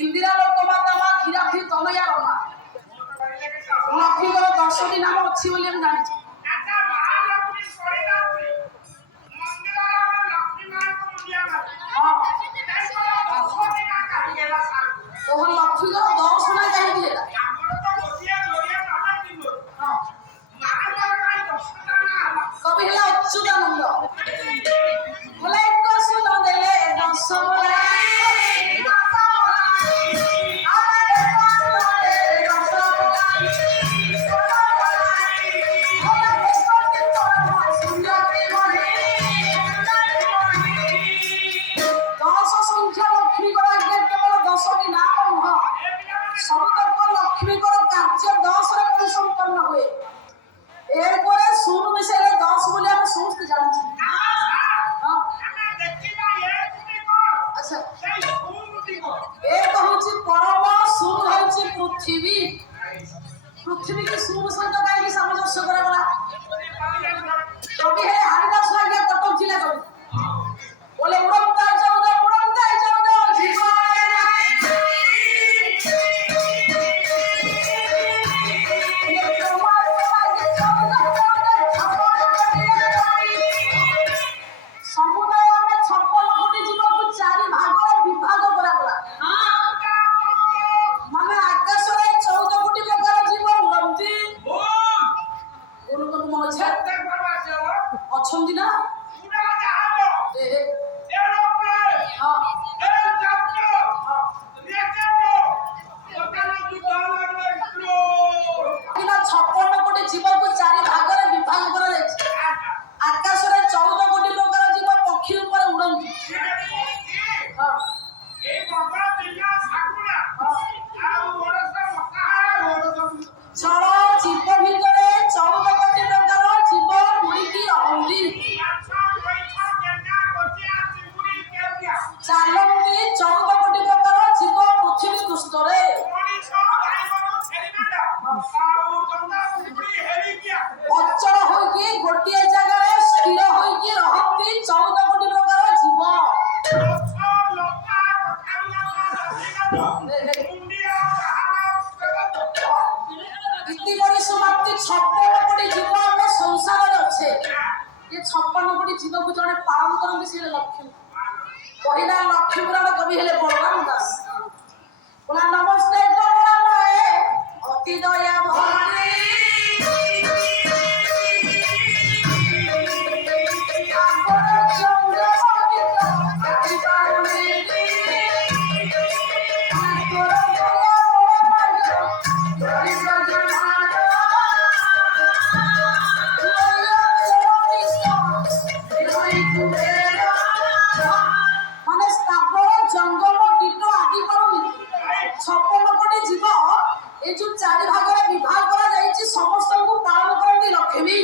इंदिरा लोकमाता माँ क्षीराब्धि तनया रमा लक्ष्मीकर 10टी नाम अच्छी बोली हम जानी तो लक्ष्मीकर 10 ना कहीं कभी हेला अच्युतानंद बोले एक सुन देले 10 संख्या लक्ष्मीकर केवल 10टी नाम नुह सबतक लक्ष्मीकर कार्य 10 रे परिसंपन्न हुए एरपरे सुन मिसेले 10 बोले हम समस्त जानछि अच्छा एक होछि परम सुन होछि पृथ्वी पृथ्वी की सुन सहित काई सामंजस्य करे बला कभी है हरिदास लागे कटक जिला कवि बोले उड़मता जाऊ जीवन समुदाय में 56 कोटी जीव को 4 भाग में विभाग करागला माने आकाश रे 14 कोटी प्रकार जीव उड़ंती कोन कोन मन छे अछंती ना ए हां किना 56 कोटी जीव को 4 भाग में विभाग करा जाय आकाश रे 14 कोटी प्रकार जीव पक्षी ऊपर उड़ंती हां ए बगड़ा दिया साकुला आ ओरस मका चलो जीव भितरे 14 कोटी प्रकार जीव उड़ी की रहंती चालंती 14 कोटी प्रकार जीव पृथ्वी पृष्ठ रे अचल होई गोटे जगह रे स्थिर होई रहंती 14 कोटी प्रकार जीव इति बड़ी समाप्ति 56 कोटी जीव में संसार रे अच्छे ये 56 कोटी जीव को जने पालन करन से लक्ष्मी पहिला लक्ष्मी पुराण कवि हेले बलराम दास बोला नमस्ते कमलाए अति दया भक्ति माने स्थावर जंगल कीट आदि करूनी 56 कोटी जीव ए जो 4 भाग रे विभाग करा जाईची समस्त को पालन करनी लक्ष्मी